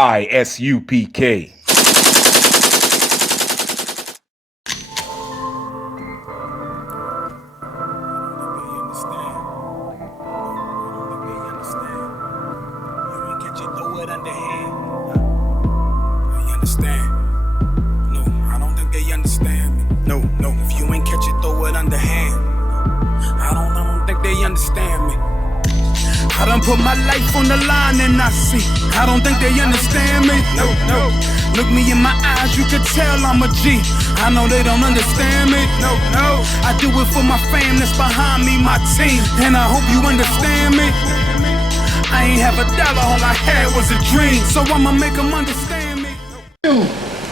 I.S.U.P.K. If you ain't catch it, throw it underhand. I don't think they understand me. I done put my life on the line and I see. I don't think they understand me. No. Look me in my eyes, you can tell I'm a G. I know they don't understand me. No. I do it for my fam that's behind me, my team. And I hope you understand me. I ain't have a dollar, all I had was a dream. So I'ma make them understand me.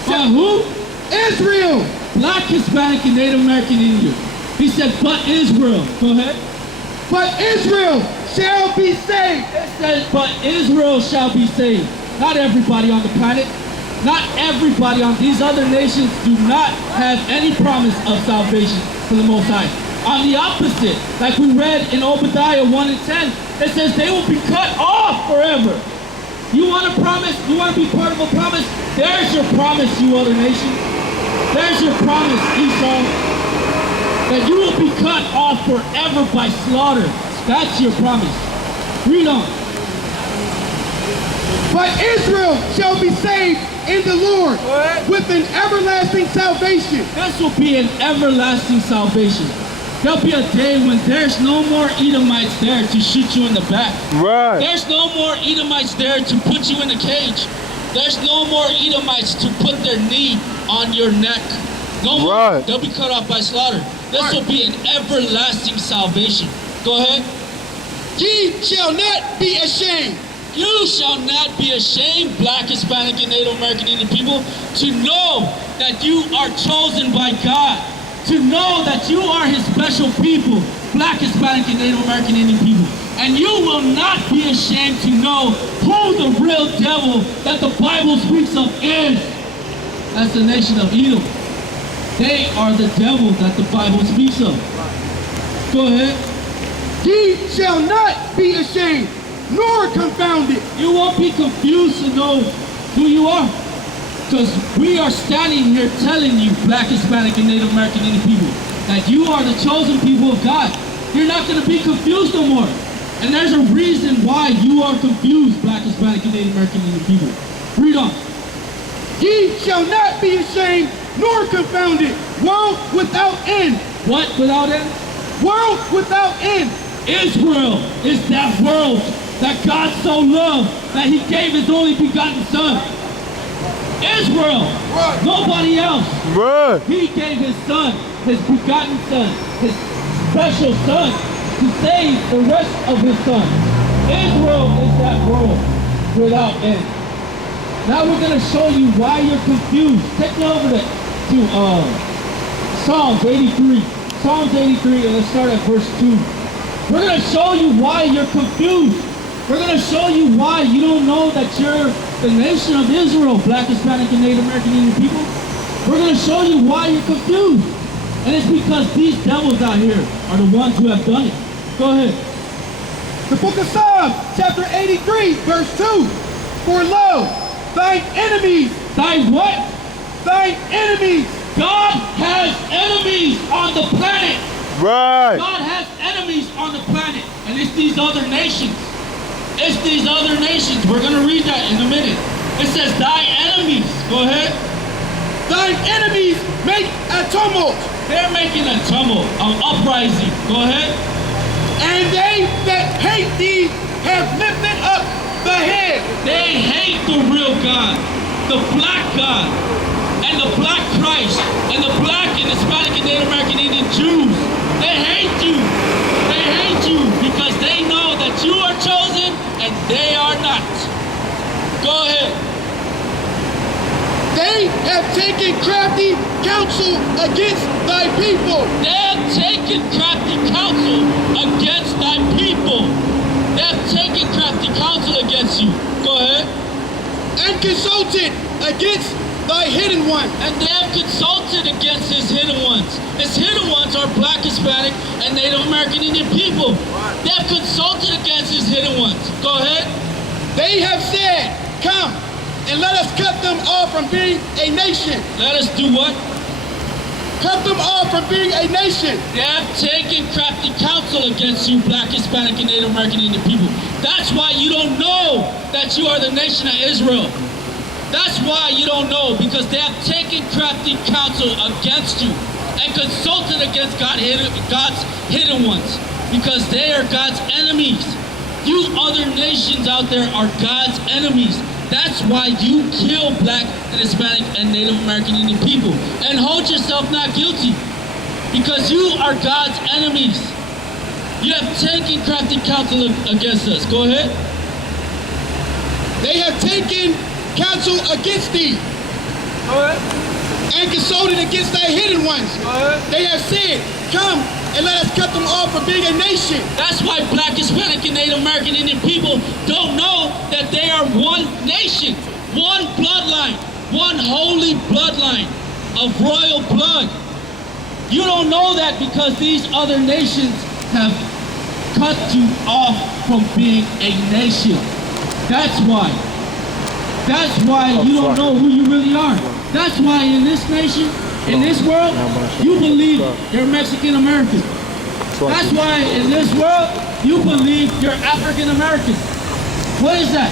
By who? Israel! Black, Hispanic, and Native American Indian. He said, but Israel. Go ahead. But Israel shall be saved. It says, but Israel shall be saved. Not everybody on the planet. Not everybody on these other nations do not have any promise of salvation from the Most High. On the opposite, like we read in Obadiah 1 and 10, it says they will be cut off forever. You want a promise? You want to be part of a promise? There's your promise, you other nation. There's your promise, Esau, that you will be cut off forever by slaughter. That's your promise. Read on. But Israel shall be saved in the Lord with an everlasting salvation. This will be an everlasting salvation. There'll be a day when there's no more Edomites there to shoot you in the back. Right. There's no more Edomites there to put you in a cage. There's no more Edomites to put their knee on your neck. No more. Right. They'll be cut off by slaughter. This will be an everlasting salvation. Go ahead. Ye shall not be ashamed. You shall not be ashamed, Black, Hispanic, and Native American Indian people, to know that you are chosen by God. To know that you are His special people, Black, Hispanic, and Native American Indian people. And you will not be ashamed to know who the real devil that the Bible speaks of is. That's the nation of Edom. They are the devil that the Bible speaks of. Go ahead. Ye shall not be ashamed, nor confounded. You won't be confused to know who you are. Because we are standing here telling you, Black, Hispanic, and Native American Indian people, that you are the chosen people of God. You're not going to be confused no more. And there's a reason why you are confused, Black, Hispanic, and Native American Indian people. Read on. Ye shall not be ashamed, nor confounded. World without end. What without end? World without end. Israel is that world that God so loved that He gave His only begotten Son. Israel, right. Nobody else. Right. He gave His Son, His begotten Son, His special Son, to save the rest of His sons. Israel is that world without end. Now we're going to show you why you're confused. Take me over to Psalms 83. Psalms 83, and let's start at verse 2. We're going to show you why you're confused. We're going to show you why you don't know that you're the nation of Israel, Black, Hispanic, and Native American Indian people. We're going to show you why you're confused. And it's because these devils out here are the ones who have done it. Go ahead. The book of Psalms, chapter 83, verse 2. For lo, thine enemies. Thine what? Thine enemies. God has enemies on the planet. Right. God has enemies on the planet. And it's these other nations. It's these other nations. We're going to read that in a minute. It says, thy enemies. Go ahead. Thine enemies make a tumult. They're making a tumult, an uprising. Go ahead. And they that hate thee have lifted up the head. They hate the real God, the black God, and the black Christ, and the Black and Hispanic and Native American Indian Jews. They hate you. They hate you because they know that you are chosen and they are not. Go ahead. They have taken crafty counsel against thy people. They have taken crafty counsel against thy people. They have taken crafty counsel against you. Go ahead. And consulted against thy hidden one. And they have consulted against His hidden ones. His hidden ones are Black, Hispanic, and Native American Indian people. They have consulted against His hidden ones. Go ahead. They have said, come, them off from being a nation. Let us do what? Cut them off from being a nation. They have taken crafty counsel against you, Black, Hispanic, and Native American Indian people. That's why you don't know that you are the nation of Israel. That's why you don't know, because they have taken crafty counsel against you and consulted against God's hidden ones, because they are God's enemies. You other nations out there are God's enemies. That's why you kill Black and Hispanic and Native American Indian people. And hold yourself not guilty, because you are God's enemies. You have taken crafty counsel against us. Go ahead. They have taken counsel against thee. Go ahead. And consulted against thy hidden ones. Go ahead. They have said, come and let us cut them off from being a nation. That's why Black, Hispanic, and Native American Indian people don't know that they are one nation, one bloodline, one holy bloodline of royal blood. You don't know that because these other nations have cut you off from being a nation. That's why. That's why you don't know who you really are. That's why in this nation, in this world, you believe you're Mexican American. That's why in this world, you believe you're African American. What is that?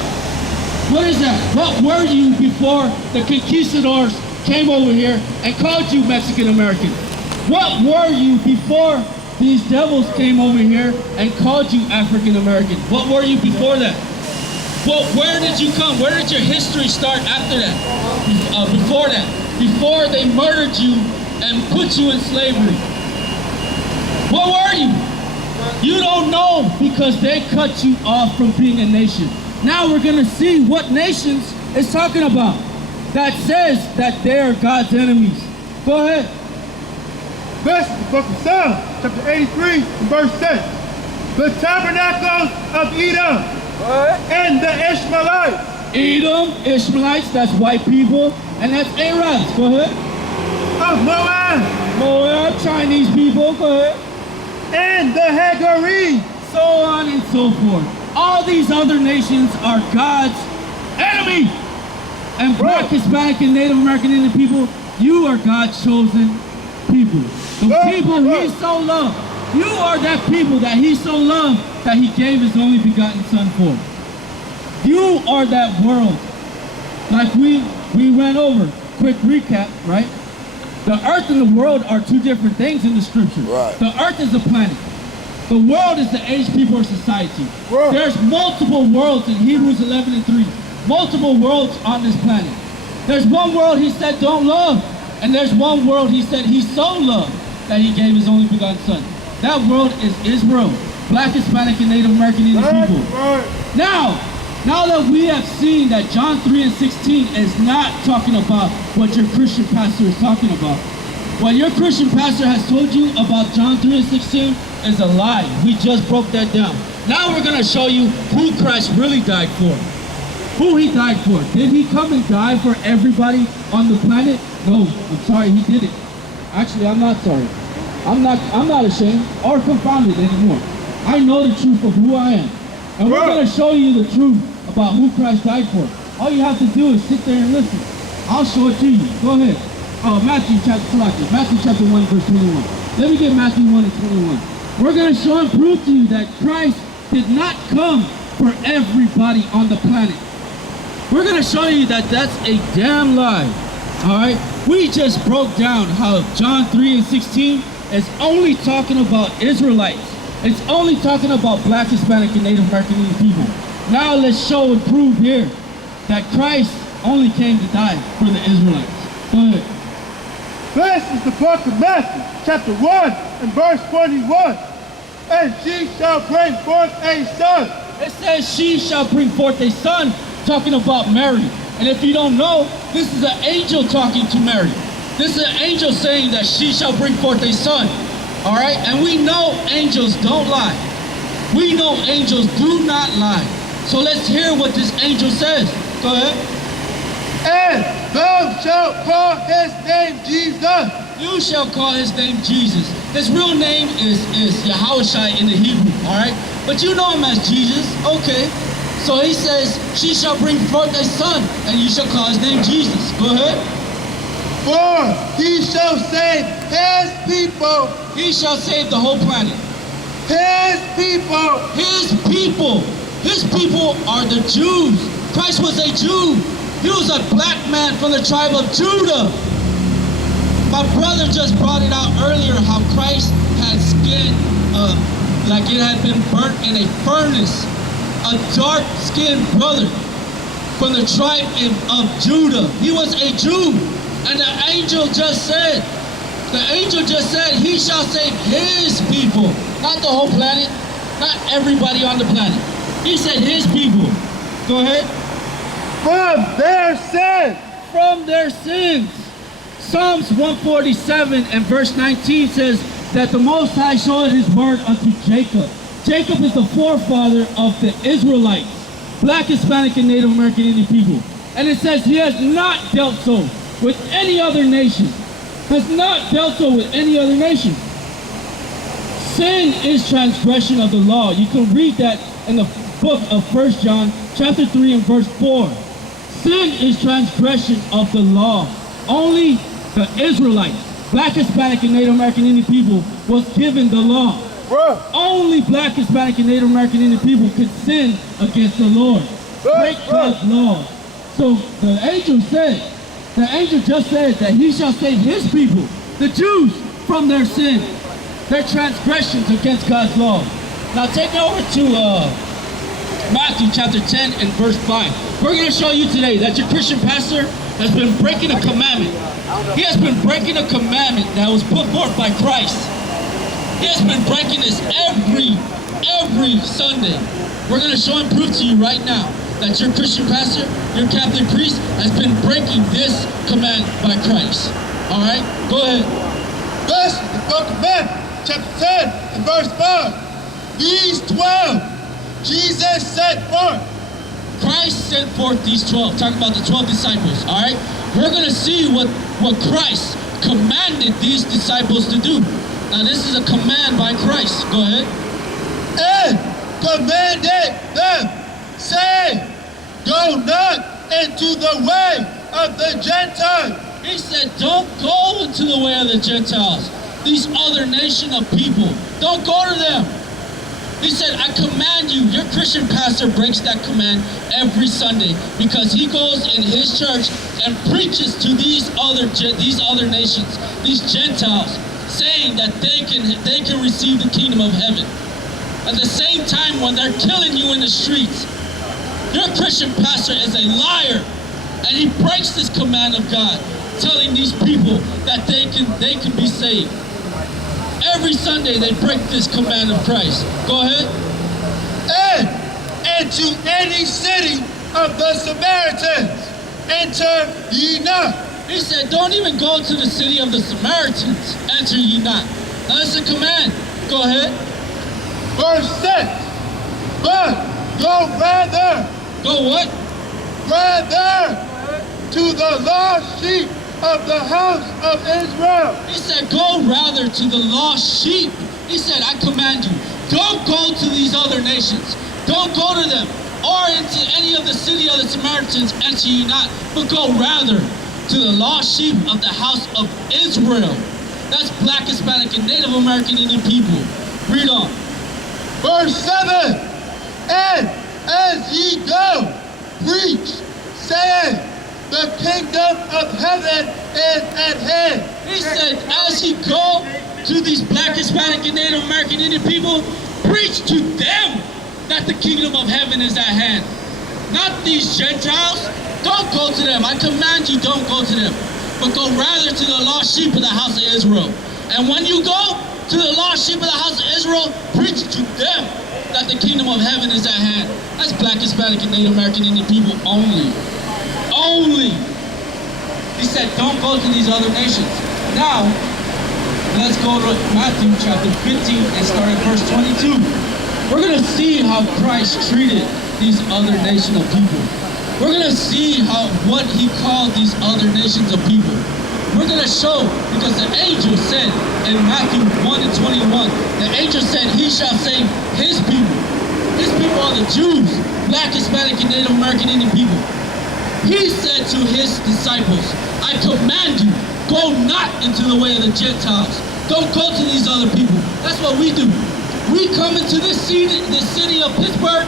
What is that? What were you before the conquistadors came over here and called you Mexican American? What were you before these devils came over here and called you African American? What were you before that? Well, where did you come? Where did your history start after that? Before that? Before they murdered you and put you in slavery. What were you? You don't know because they cut you off from being a nation. Now we're going to see what nations it's talking about that says that they are God's enemies. Go ahead. This is the book of Psalms, chapter 83, verse 6. The tabernacles of Edom and the Ishmaelites. Edom, Ishmaelites, that's white people, and that's Arabs. Go ahead. Of Moab. Moab, Chinese people. Go ahead. And the Hagari. So on and so forth. All these other nations are God's enemy. And Black, Hispanic, and Native American Indian people, you are God's chosen people. The people he so loved. You are that people that he so loved that he gave his only begotten son for. You are that world. Like we ran over. Quick recap, right? The earth and the world are two different things in the scripture. Right. The earth is a planet. The world is the age people or society. Right. There's multiple worlds in Hebrews 11:3. Multiple worlds on this planet. There's one world he said don't love. And there's one world he said he so loved that he gave his only begotten son. That world is Israel. Black, Hispanic, and Native American Indian people. Now that we have seen that John 3:16 is not talking about what your Christian pastor is talking about. What your Christian pastor has told you about John 3:16 is a lie. We just broke that down. Now we're going to show you who Christ really died for. Who he died for. Did he come and die for everybody on the planet? No, I'm sorry, he didn't. Actually, I'm not sorry. I'm not ashamed or confounded anymore. I know the truth of who I am. And we're going to show you the truth about who Christ died for. All you have to do is sit there and listen. I'll show it to you. Go ahead. Matthew chapter 1, verse 21. Let me get Matthew 1 and 21. We're going to show and prove to you that Christ did not come for everybody on the planet. We're going to show you that that's a damn lie. All right? We just broke down how John 3:16 is only talking about Israelites. It's only talking about Black, Hispanic, and Native American Indian people. Now let's show and prove here that Christ only came to die for the Israelites. Go ahead. This is the book of Matthew, chapter 1 and verse 21. And she shall bring forth a son. It says she shall bring forth a son, talking about Mary. And if you don't know, this is an angel talking to Mary. This is an angel saying that she shall bring forth a son. All right? And we know angels don't lie. We know angels do not lie. So let's hear what this angel says. Go ahead. And thou shalt call his name Jesus. You shall call his name Jesus. His real name is Yahushua in the Hebrew, all right? But you know him as Jesus, okay. So he says, she shall bring forth a son, and you shall call his name Jesus. Go ahead. For he shall save his people. He shall save the whole planet. His people. His people. His people are the Jews. Christ was a Jew. He was a black man from the tribe of Judah. My brother just brought it out earlier how Christ had skin like it had been burnt in a furnace. A dark-skinned brother from the tribe of Judah. He was a Jew. And the angel just said, he shall save his people. Not the whole planet, not everybody on the planet. He said his people. Go ahead. From their sins. From their sins. Psalms 147 and verse 19 says that the Most High showed his word unto Jacob. Jacob is the forefather of the Israelites, Black, Hispanic, and Native American Indian people. And it says he has not dealt so with any other nation. Has not dealt so with any other nation. Sin is transgression of the law. You can read that in the book of 1 John chapter 3 and verse 4. Sin is transgression of the law. Only the Israelites, Black, Hispanic, and Native American Indian people was given the law. Only Black, Hispanic, and Native American Indian people could sin against the Lord. Break God's law. So the angel just said that he shall save his people, the Jews, from their sin, their transgressions against God's law. Now take it over to Matthew chapter 10 and verse 5. We're going to show you today that your Christian pastor has been breaking a commandment. He has been breaking a commandment that was put forth by Christ. He has been breaking this every Sunday. We're going to show and prove to you right now that your Christian pastor, your Catholic priest, has been breaking this command by Christ. All right? Go ahead. This is the book of Matthew, chapter 10 and verse 5. These 12 Jesus sent forth. Christ sent forth these 12. Talking about the 12 disciples. All right? We're going to see what Christ commanded these disciples to do. Now this is a command by Christ. Go ahead. And commanded them, saying, go not into the way of the Gentiles. He said, don't go into the way of the Gentiles. These other nation of people. Don't go to them. He said, I command you. Your Christian pastor breaks that command every Sunday because he goes in his church and preaches to these other nations, these Gentiles, saying that they can receive the kingdom of heaven. At the same time, when they're killing you in the streets, your Christian pastor is a liar, and he breaks this command of God, telling these people that they can be saved. Every Sunday they break this command of Christ. Go ahead. And into any city of the Samaritans enter ye not. He said, don't even go to the city of the Samaritans. Enter ye not. Now that's a command. Go ahead. Verse 6. But go rather. Go what? Rather to the lost sheep of the house of Israel. He said, go rather to the lost sheep. He said, I command you, don't go to these other nations. Don't go to them or into any of the city of the Samaritans, enter ye not, but go rather to the lost sheep of the house of Israel. That's Black, Hispanic, and Native American Indian people. Read on. Verse 7. And as ye go, preach, saying, the kingdom of heaven is at hand. He said, as he go to these Black, Hispanic, and Native American Indian people, preach to them that the kingdom of heaven is at hand. Not these Gentiles. Don't go to them. I command you, don't go to them. But go rather to the lost sheep of the house of Israel. And when you go to the lost sheep of the house of Israel, preach to them that the kingdom of heaven is at hand. That's Black, Hispanic, and Native American Indian people only. Only. He said, don't go to these other nations. Now, let's go to Matthew chapter 15 and start at verse 22. We're going to see how Christ treated these other nation of people. We're going to see what he called these other nations of people. We're going to show, because the angel said in Matthew 1 and 21, the angel said he shall save his people. His people are the Jews. Black, Hispanic, and Native American Indian people. He said to his disciples, I command you, go not into the way of the Gentiles. Don't go to these other people. That's what we do. We come into this city of Pittsburgh.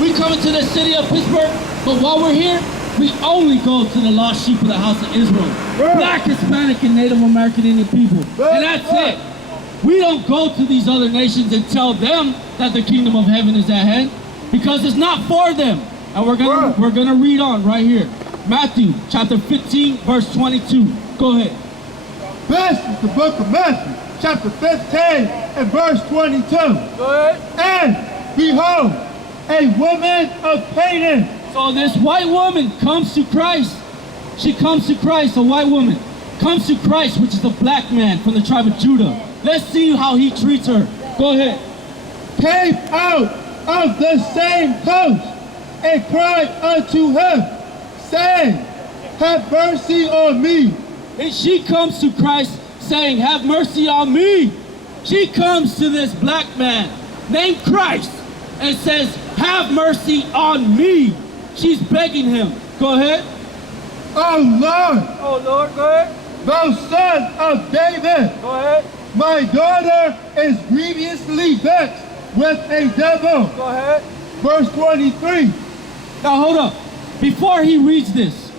We come into the city of Pittsburgh, but while we're here, we only go to the lost sheep of the house of Israel. Black, Hispanic, and Native American Indian people. And that's it. We don't go to these other nations and tell them that the kingdom of heaven is at hand, because it's not for them. And we're gonna read on right here. Matthew chapter 15, verse 22. Go ahead. This is the book of Matthew, chapter 15 and verse 22. Go ahead. And behold, a woman of Canaan. So this white woman comes to Christ. She comes to Christ, a white woman. Comes to Christ, which is a black man from the tribe of Judah. Let's see how he treats her. Go ahead. Came out of the same coast and cried unto him, saying, have mercy on me. And she comes to Christ saying, have mercy on me. She comes to this black man named Christ and says, have mercy on me. She's begging him. Go ahead. Oh Lord, go ahead. Thou son of David. Go ahead. My daughter is grievously vexed with a devil. Go ahead. Verse 23. Now hold up. Before he reads this,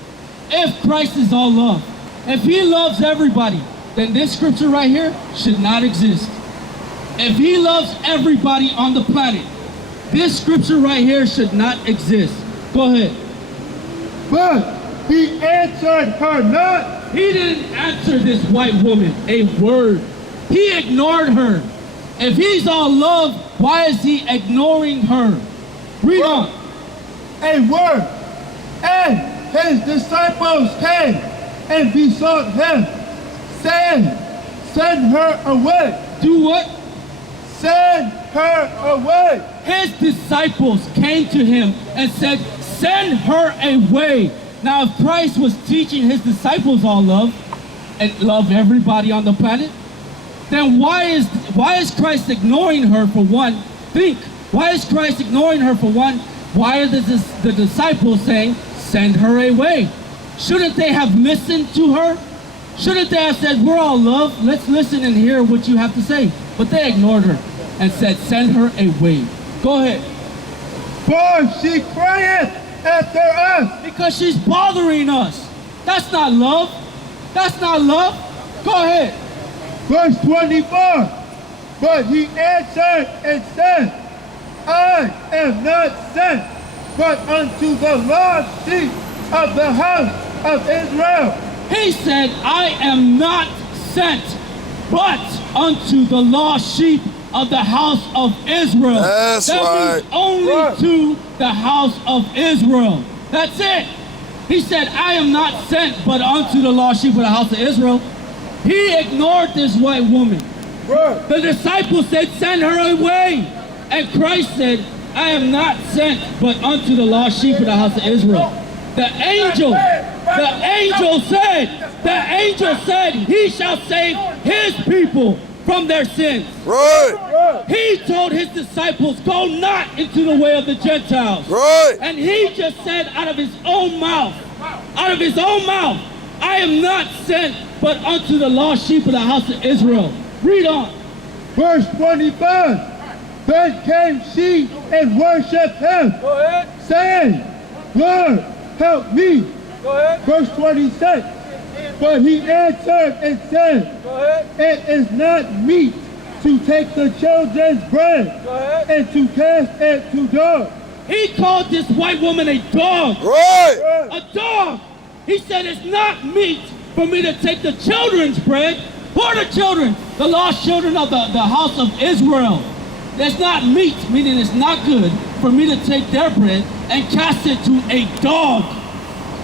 if Christ is all love, if he loves everybody, then this scripture right here should not exist. If he loves everybody on the planet, this scripture right here should not exist. Go ahead. But he answered her not. He didn't answer this white woman a word. He ignored her. If he's all love, why is he ignoring her? Read on. A word. And his disciples came and besought him, saying, send her away. Do what? Send her away. His disciples came to him and said, send her away. Now, if Christ was teaching his disciples all love and love everybody on the planet, then why is Christ ignoring her for one? Think. Why is Christ ignoring her for one? Why are the disciples saying, send her away? Shouldn't they have listened to her? Shouldn't they have said, we're all love, let's listen and hear what you have to say? But they ignored her and said, send her away. Go ahead. For she crieth after us. Because she's bothering us. That's not love. That's not love. Go ahead. Verse 24. But he answered and said, I am not sent, but unto the lost sheep of the house of Israel. He said, I am not sent, but unto the lost sheep of the house of Israel. That's right. Means only to the house of Israel. That's it. He said, I am not sent, but unto the lost sheep of the house of Israel. He ignored this white woman. The disciples said, send her away. And Christ said, I am not sent, but unto the lost sheep of the house of Israel. The angel said, he shall save his people from their sins. Right. He told his disciples, go not into the way of the Gentiles. Right. And he just said out of his own mouth, I am not sent, but unto the lost sheep of the house of Israel. Read on. Verse 25. Then came she and worshipped him, saying, Lord, help me. Verse 26. But he answered and said, it is not meet to take the children's bread and to cast it to dogs. He called this white woman a dog. Right. A dog. He said, it's not meet for me to take the children's bread. Who are the children? The lost children of the house of Israel. It's not meat, meaning it's not good for me to take their bread and cast it to a dog.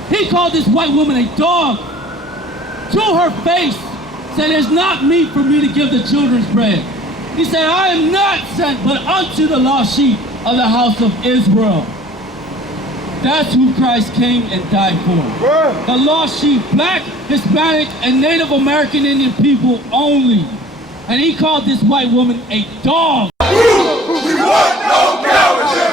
He called this white woman a dog. To her face, said, it's not meat for me to give the children's bread. He said, I am not sent, but unto the lost sheep of the house of Israel. That's who Christ came and died for. The lost sheep, black, Hispanic, and Native American Indian people only. And he called this white woman a dog. We want no cowards in